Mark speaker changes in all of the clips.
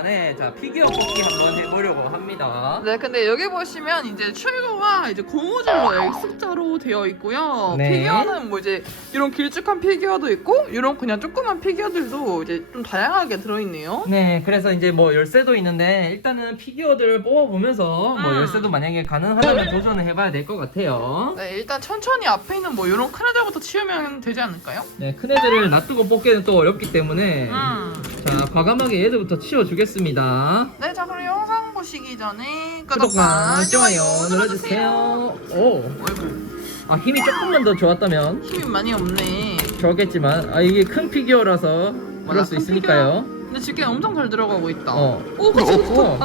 Speaker 1: 만에 자 피규어 뽑기 한번 해보려고 합니다.
Speaker 2: 네, 근데 여기 보시면 이제 출구가 이제 고무줄로 X자로 되어 있고요.
Speaker 1: 네.
Speaker 2: 피규어는 뭐 이제 이런 길쭉한 피규어도 있고 이런 그냥 조그만 피규어들도 이제 좀 다양하게 들어있네요.
Speaker 1: 네, 그래서 이제 뭐 열쇠도 있는데 일단은 피규어들을 뽑아보면서 뭐
Speaker 2: 음.
Speaker 1: 열쇠도 만약에 가능하다면 도전을 해봐야 될 것 같아요.
Speaker 2: 네, 일단 천천히 앞에 있는 뭐 이런 큰 애들부터 치우면 되지 않을까요?
Speaker 1: 네, 큰 애들을 놔두고 뽑기는 또 어렵기 때문에
Speaker 2: 음.
Speaker 1: 자 과감하게 얘들부터 치워주겠습니다.
Speaker 2: 네, 자 그럼 영상 보시기 전에
Speaker 1: 구독과 좋아요 눌러주세요. 오,
Speaker 2: 아
Speaker 1: 힘이 조금만 더 좋았다면
Speaker 2: 힘이 많이 없네.
Speaker 1: 좋겠지만 아 이게 큰 피규어라서 그럴 수
Speaker 2: 큰
Speaker 1: 있으니까요.
Speaker 2: 근데 지금 엄청 잘 들어가고 있다.
Speaker 1: 어.
Speaker 2: 오, 그치, 그치.
Speaker 1: 어.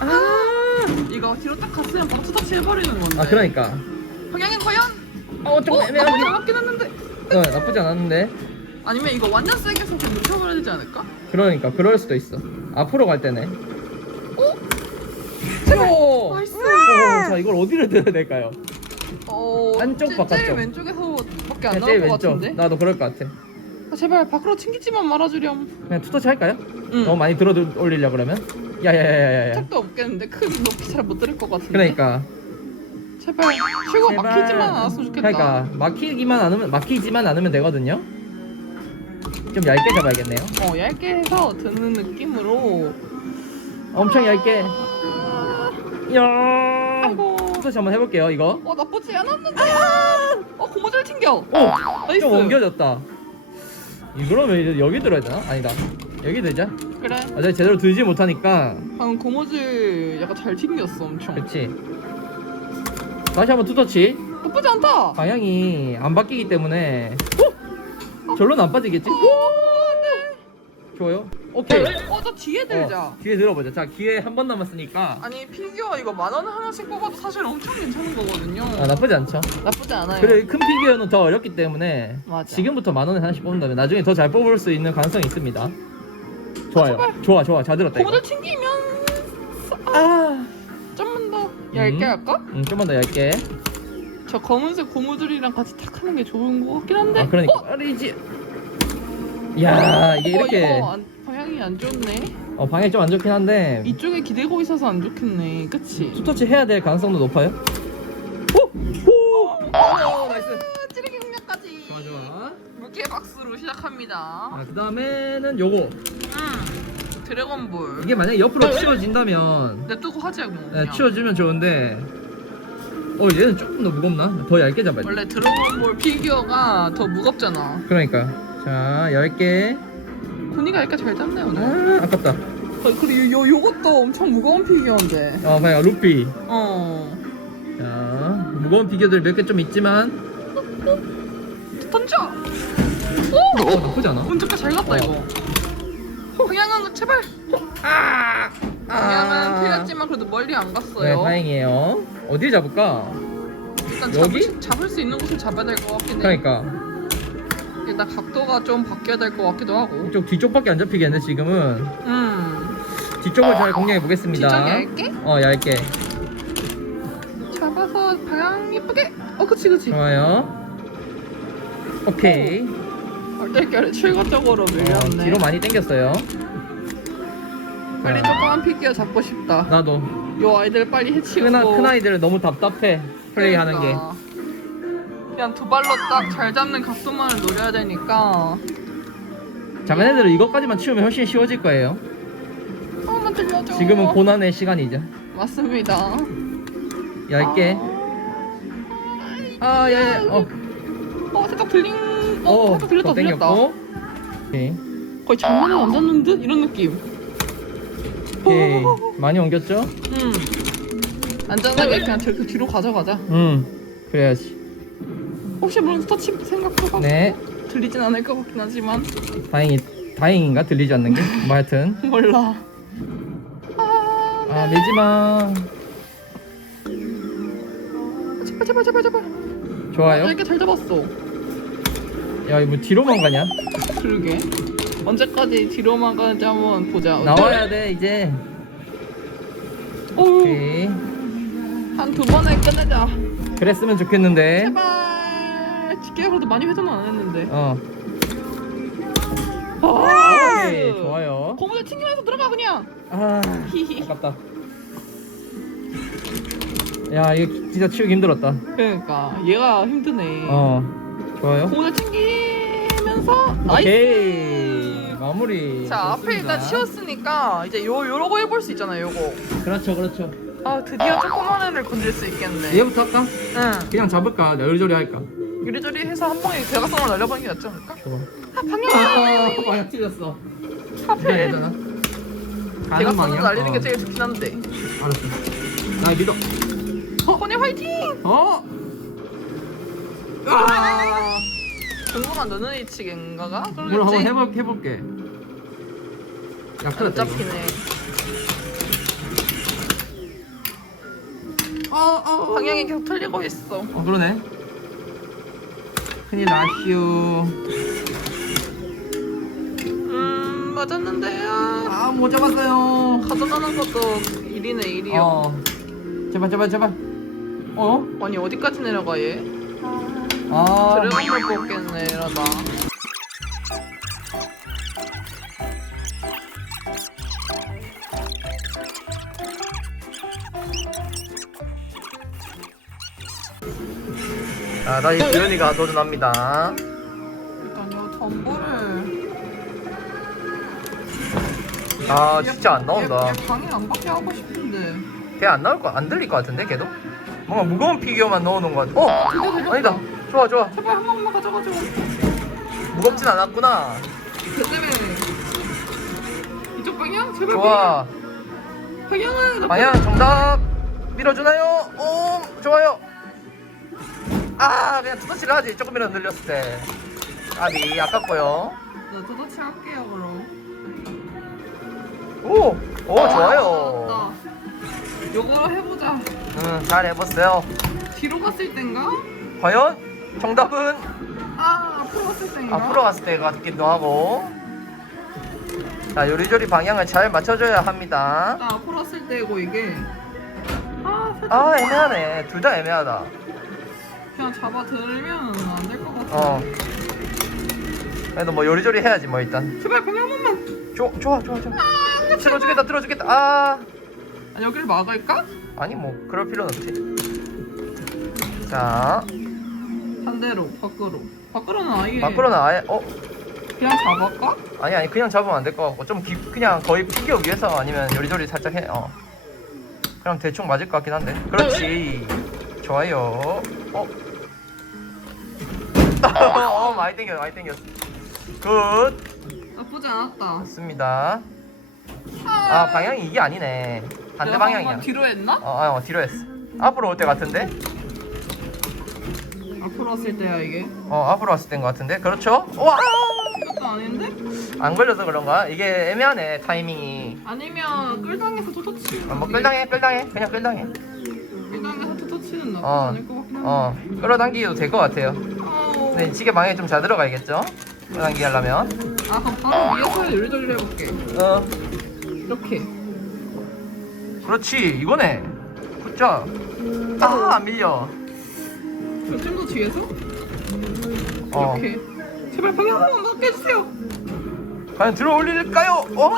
Speaker 2: 아,
Speaker 1: 아,
Speaker 2: 이거 뒤로 딱 갔으면 바로 투닥치 해버리는 건데.
Speaker 1: 아 그러니까.
Speaker 2: 방향은 과연?
Speaker 1: 어, 좀
Speaker 2: 어. 나쁘지 않았긴 했는데.
Speaker 1: 어, 나쁘지 않았는데.
Speaker 2: 아니면 이거 완전 세게 해서 좀 묻혀버려야 되지 않을까?
Speaker 1: 그러니까 그럴 수도 있어. 앞으로 갈 때네.
Speaker 2: 제발!
Speaker 1: 오!
Speaker 2: 나이스!
Speaker 1: 오, 자 이걸 어디를 들어야 될까요?
Speaker 2: 어,
Speaker 1: 안쪽
Speaker 2: 제-
Speaker 1: 바깥쪽.
Speaker 2: 제일 왼쪽에서밖에 안
Speaker 1: 그냥
Speaker 2: 나올
Speaker 1: 제일
Speaker 2: 것. 같은데?
Speaker 1: 나도 그럴 것 같아.
Speaker 2: 아, 제발 밖으로 튕기지만 말아주렴.
Speaker 1: 그냥 투터치 할까요?
Speaker 2: 응.
Speaker 1: 너무 많이 들어 올리려 그러면? 야야야야야야.
Speaker 2: 책도 없겠는데 큰 높이 잘 못 들을 것 같은데.
Speaker 1: 그러니까.
Speaker 2: 제발 출구
Speaker 1: 제발.
Speaker 2: 막히지만 않았으면 좋겠다.
Speaker 1: 그러니까 막히기만 않으면 막히지만 않으면 되거든요. 좀 얇게 잡아야겠네요.
Speaker 2: 어 얇게 해서 드는 느낌으로.
Speaker 1: 엄청 얇게. 야.
Speaker 2: 아이고.
Speaker 1: 투터치 한번 해볼게요. 이거.
Speaker 2: 어 나쁘지 않았는데. 어 고무줄 튕겨.
Speaker 1: 오.
Speaker 2: 나이스.
Speaker 1: 좀 옮겨졌다. 이거라면 이제 여기 들어야 되나? 아니다. 여기 들자.
Speaker 2: 그래.
Speaker 1: 아, 내가 제대로 들지 못하니까.
Speaker 2: 방금 고무줄 약간 잘 튕겼어 엄청.
Speaker 1: 그렇지. 다시 한번 투터치.
Speaker 2: 나쁘지 않다.
Speaker 1: 방향이 안 바뀌기 때문에. 어? 절로는 안 빠지겠지? 좋아요. 오케이.
Speaker 2: 어 저 뒤에 들자.
Speaker 1: 어, 뒤에 들어보자. 자, 기회 한 번 남았으니까.
Speaker 2: 아니 피규어 이거 만 원에 하나씩 뽑아도 사실 엄청 괜찮은 거거든요.
Speaker 1: 아, 나쁘지 않죠.
Speaker 2: 나쁘지 않아요.
Speaker 1: 그래, 큰 피규어는 더 어렵기 때문에.
Speaker 2: 맞아.
Speaker 1: 지금부터 만 원에 하나씩 뽑는다면 나중에 더 잘 뽑을 수 있는 가능성이 있습니다. 좋아요. 좋아, 좋아. 잘 들었다. 이거.
Speaker 2: 튕기면
Speaker 1: 아.
Speaker 2: 좀만 더 얇게
Speaker 1: 음.
Speaker 2: 할까?
Speaker 1: 음, 좀만 더 얇게.
Speaker 2: 저 검은색 고무줄이랑 같이 탁 하는 게 좋은 것 같긴 한데.
Speaker 1: 아, 그러니까. 아니지. 야, 이게
Speaker 2: 어,
Speaker 1: 이렇게.
Speaker 2: 이거 안- 방향이 안 좋네.
Speaker 1: 어, 방향이 좀 안 좋긴 한데.
Speaker 2: 이쪽에 기대고 있어서 안 좋겠네. 그치?
Speaker 1: 투터치 해야 될 가능성도 높아요. 오! 오! 오! 나이스.
Speaker 2: 아, 찌르기 공략까지.
Speaker 1: 좋아, 좋아.
Speaker 2: 무게 박스로 시작합니다.
Speaker 1: 아, 그 다음에는 요거.
Speaker 2: 음. 드래곤볼.
Speaker 1: 이게 만약에 옆으로 치워진다면
Speaker 2: 냅두고 하지 뭐.
Speaker 1: 네,
Speaker 2: 그냥.
Speaker 1: 치워주면 좋은데 어 얘는 조금 더 무겁나? 더 얇게 잡아야 돼
Speaker 2: 원래 드래곤볼 피규어가 더 무겁잖아.
Speaker 1: 그러니까 자 얇게
Speaker 2: 돈이가 이렇게 잘 잡네 오늘.
Speaker 1: 아 아깝다
Speaker 2: 어, 그리고 요, 요것도 엄청 무거운 피규어인데.
Speaker 1: 어 봐요 루피
Speaker 2: 어.
Speaker 1: 자 무거운 피규어들 몇 개 좀 있지만
Speaker 2: 던져!
Speaker 1: 어 나쁘지 않아
Speaker 2: 운전가 잘 갔다
Speaker 1: 어.
Speaker 2: 이거. 방향은 제발.
Speaker 1: 아!
Speaker 2: 방향은 틀렸지만 그래도 멀리 안
Speaker 1: 네
Speaker 2: 갔어요.
Speaker 1: 다행이에요 어디 잡을까?
Speaker 2: 일단
Speaker 1: 여기?
Speaker 2: 잡을, 잡을 수 있는 곳을 잡아야 될 것 같긴 해.
Speaker 1: 그러니까
Speaker 2: 일단 각도가 좀 바뀌어야 될 것 같기도 하고.
Speaker 1: 이쪽 뒤쪽밖에 안 잡히겠네 지금은
Speaker 2: 음.
Speaker 1: 뒤쪽을 잘 공략해 보겠습니다
Speaker 2: 뒤쪽 얇게
Speaker 1: 어 얇게
Speaker 2: 잡아서 방향 예쁘게. 어, 그치 그치.
Speaker 1: 좋아요 오케이
Speaker 2: 얼떨결에 출구적으로
Speaker 1: 어,
Speaker 2: 밀렸네.
Speaker 1: 뒤로 많이 당겼어요
Speaker 2: 빨리
Speaker 1: 자,
Speaker 2: 조그만 피규어 잡고 싶다.
Speaker 1: 나도
Speaker 2: 요 아이들 빨리 해치우고.
Speaker 1: 큰, 아, 큰 아이들 너무 답답해 플레이하는 게
Speaker 2: 그러니까. 그냥 두 발로 딱 잘 잡는 각도만을 노려야 되니까.
Speaker 1: 작은 애들은 이것까지만 치우면 훨씬 쉬워질 거예요
Speaker 2: 한번 들려줘.
Speaker 1: 지금은 고난의 시간이죠
Speaker 2: 맞습니다.
Speaker 1: 얇게 아 예. 어,
Speaker 2: 어, 살짝 들린. 어,
Speaker 1: 어,
Speaker 2: 살짝 들렸다
Speaker 1: 더
Speaker 2: 들렸다.
Speaker 1: 당겼고. 오케이
Speaker 2: 거의 장난에 안 잡는 듯 이런 느낌.
Speaker 1: 오케이
Speaker 2: 어,
Speaker 1: 많이 옮겼죠?
Speaker 2: 음. 안전하게 그냥 저렇게 뒤로 가져가자.
Speaker 1: 음 그래야지
Speaker 2: 혹시 모르는 스타치 생각해봐.
Speaker 1: 네
Speaker 2: 들리진 않을 것 같긴 하지만
Speaker 1: 다행히 다행인가 들리지 않는 게? 뭐 하여튼
Speaker 2: 몰라. 아,
Speaker 1: 아 밀지 마
Speaker 2: 제발 제발 제발 제발.
Speaker 1: 좋아요
Speaker 2: 이렇게 잘 잡았어.
Speaker 1: 야 이거 뭐 뒤로만 가냐?
Speaker 2: 그러게. 언제까지 뒤로만 가는지 한번 보자.
Speaker 1: 나와야 돼 이제
Speaker 2: 오,
Speaker 1: 오케이
Speaker 2: 한두 번에 끝내자.
Speaker 1: 그랬으면 좋겠는데
Speaker 2: 제발. 그래도 많이 회전은 안 했는데.
Speaker 1: 어
Speaker 2: 아,
Speaker 1: 오케이 좋아요
Speaker 2: 고무줄 튕기면서 들어가 그냥.
Speaker 1: 아
Speaker 2: 히히.
Speaker 1: 아깝다 야 이거 진짜 치우기 힘들었다
Speaker 2: 그러니까 얘가 힘드네.
Speaker 1: 어 좋아요
Speaker 2: 고무줄 튕기 면서 나이스.
Speaker 1: 마무리
Speaker 2: 자 앞에
Speaker 1: 좋습니다.
Speaker 2: 일단 치웠으니까 이제 요 요러고 해볼 수 있잖아요. 요거.
Speaker 1: 그렇죠 그렇죠
Speaker 2: 아 드디어 조그만 애를 건질 수 있겠네.
Speaker 1: 얘부터 할까?
Speaker 2: 응.
Speaker 1: 그냥 잡을까? 요리조리 할까?
Speaker 2: 이리저리 해서 한 방에 대각선으로 날려버리는 게 낫지 않을까?
Speaker 1: 좋아
Speaker 2: 아 방향.
Speaker 1: 아 방향 틀렸어
Speaker 2: 하필.
Speaker 1: 괜찮아
Speaker 2: 대각선으로 날리는 게
Speaker 1: 어,
Speaker 2: 제일 좋긴 한데.
Speaker 1: 알았어 나 믿어
Speaker 2: 허니 화이팅!
Speaker 1: 어? 아
Speaker 2: 궁금한 너는 이치겐가가?
Speaker 1: 오늘 한번 해볼, 해볼게 야
Speaker 2: 안
Speaker 1: 큰일 났다 이거
Speaker 2: 잡히네.
Speaker 1: 어, 어, 어.
Speaker 2: 방향이 계속 틀리고 있어.
Speaker 1: 어 그러네 큰일 났슈
Speaker 2: 음 맞았는데요.
Speaker 1: 아 못 잡았어요
Speaker 2: 가져가는 것도 일이네 일이요.
Speaker 1: 어 제발 제발 제발 어?
Speaker 2: 아니 어디까지 내려가 얘?
Speaker 1: 아
Speaker 2: 드래곤볼 뽑겠네 이러다.
Speaker 1: 자 다시 주연이가 도전합니다
Speaker 2: 일단 요 덤보를
Speaker 1: 아 진짜 안 나온다
Speaker 2: 얘, 얘 방해 안 받게 하고 싶은데.
Speaker 1: 걔 안 나올 거 안 들릴 것 같은데 걔도? 뭔가 무거운 피규어만 넣어놓은 것 같아 어? 아니다 좋아 좋아
Speaker 2: 제발 한 번만 가져가줘.
Speaker 1: 무겁진 않았구나
Speaker 2: 그 때문에 이쪽 방향 제발
Speaker 1: 좋아
Speaker 2: 방향. 방향은
Speaker 1: 방향 정답 밀어주나요? 오 좋아요 아 그냥 투터치를 하지 조금이라도 늘렸을 때 아비 아깝고요
Speaker 2: 나 도도치 할게요 그럼.
Speaker 1: 오! 오 좋아요.
Speaker 2: 요거로 해보자.
Speaker 1: 음, 잘 해봤어요
Speaker 2: 뒤로 갔을 땐가?
Speaker 1: 과연 정답은?
Speaker 2: 아 앞으로 갔을 땐가?
Speaker 1: 앞으로 갔을 때 같기도 하고. 자 요리조리 방향을 잘 맞춰줘야 합니다.
Speaker 2: 나 앞으로 갔을 때고 이게. 아 살짝
Speaker 1: 아 애매하네. 둘 다 애매하다.
Speaker 2: 그냥 잡아 들면 안 될 것 같아.
Speaker 1: 어. 그래도 뭐 요리조리 해야지 뭐 일단.
Speaker 2: 제발 방향 한 번만.
Speaker 1: 조, 좋아 좋아 좋아 들어주겠다 들어주겠다. 아.
Speaker 2: 아 여기를 막을까?
Speaker 1: 아니 뭐 그럴 필요는 없지. 자
Speaker 2: 반대로 밖으로. 밖으로는 아예.
Speaker 1: 밖으로는 아예 어
Speaker 2: 그냥 잡을까?
Speaker 1: 아니 아니 그냥 잡으면 안 될 것 같고 좀 기, 그냥 거의 피규어 위에서 아니면 요리조리 살짝 해 어. 그럼 대충 맞을 것 같긴 한데 그렇지 좋아요 어? 어 많이 땡겨 많이 땡겼어 굿
Speaker 2: 나쁘지 않았다.
Speaker 1: 좋습니다 아 방향이 이게 아니네 반대
Speaker 2: 내가
Speaker 1: 방향이야
Speaker 2: 방금 뒤로 했나?
Speaker 1: 어, 어 뒤로 했어 앞으로 올 때 같은데
Speaker 2: 앞으로 왔을 때야 이게.
Speaker 1: 어 앞으로 왔을 때인 것 같은데 그렇죠 와!
Speaker 2: 이것도 아닌데?
Speaker 1: 안 걸려서 그런가 이게 애매하네 타이밍이
Speaker 2: 아니면 끌당에서 토토치.
Speaker 1: 어, 뭐 끌당해 끌당해 그냥 끌당해
Speaker 2: 끌당에서 토토치는 나쁘지
Speaker 1: 어.
Speaker 2: 않을 것 같긴 한데.
Speaker 1: 어 끌어당기도 될 것 같아요. 근데 지게 방향이 좀 잘 들어가야겠죠 끌어당기기 하려면
Speaker 2: 아 그럼 바로 위에서 요리조리 해볼게.
Speaker 1: 어
Speaker 2: 이렇게.
Speaker 1: 그렇지 이거네 굿자 아안 밀려
Speaker 2: 좀 더 뒤에서?
Speaker 1: 어.
Speaker 2: 이렇게. 제발 방향 한 번만 깨주세요.
Speaker 1: 과연 들어 올릴까요? 어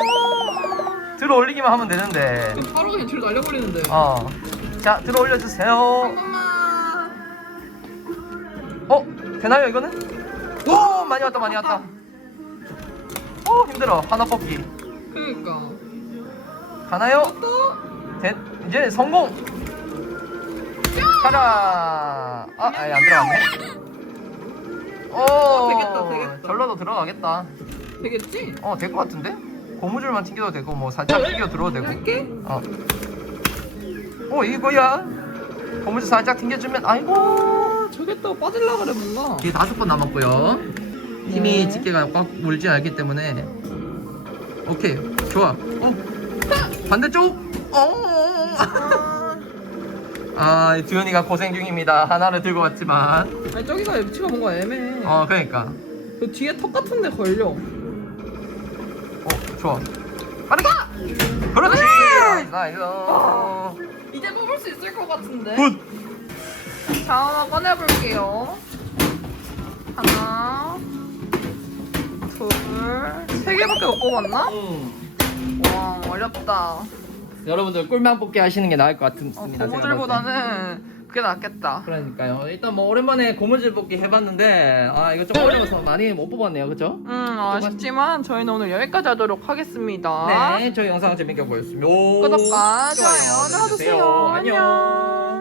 Speaker 1: 들어 올리기만 하면 되는데.
Speaker 2: 바로 그냥 뒤로 날려버리는데.
Speaker 1: 어 자 들어 올려주세요.
Speaker 2: 한 번만.
Speaker 1: 어? 되나요 이거는? 오! 많이 왔다 많이 왔다. 오 힘들어. 하나 뽑기.
Speaker 2: 그니까.
Speaker 1: 가나요?
Speaker 2: 또?
Speaker 1: 된 이제 성공 가라 아 아예 안 들어갔네 오
Speaker 2: 되겠다, 되겠다.
Speaker 1: 절로도 들어가겠다
Speaker 2: 되겠지?
Speaker 1: 어 될 것 같은데 고무줄만 튕겨도 되고 뭐 살짝 튕겨 들어도 되고
Speaker 2: 할게.
Speaker 1: 어. 오 이거야 고무줄 살짝 튕겨주면 아이고
Speaker 2: 아 저게 또 빠질라 그래 뭔가.
Speaker 1: 이게 다섯 번 남았고요 힘이
Speaker 2: 네.
Speaker 1: 집게가 꽉 물지 않기 때문에 오케이 좋아 어 반대쪽 어. 아 두현이가 고생 중입니다 하나를 들고 왔지만
Speaker 2: 아니 저기가 위치가 뭔가 애매해.
Speaker 1: 어 그러니까
Speaker 2: 그 뒤에 턱 같은 데 걸려.
Speaker 1: 어 좋아 빨리 가 그렇지 나이스
Speaker 2: 이제 뽑을 수 있을 것 같은데.
Speaker 1: 굿
Speaker 2: 자, 하나 꺼내볼게요. 하나, 둘 세 개밖에 못 뽑았나?
Speaker 1: 음.
Speaker 2: 와 어렵다
Speaker 1: 여러분들 꿀망 뽑기 하시는 게 나을 것
Speaker 2: 어,
Speaker 1: 같습니다. 때.
Speaker 2: 고무줄보다는 그게 낫겠다
Speaker 1: 그러니까요. 일단 뭐 오랜만에 고무줄 뽑기 해봤는데 아 이거 좀 어려워서 많이 못 뽑았네요, 그죠?
Speaker 2: 음 아쉽지만 저희는 오늘 여기까지 하도록 하겠습니다
Speaker 1: 네, 저희 영상 재밌게. 오,
Speaker 2: 구독과 좋아요 눌러주세요. 안녕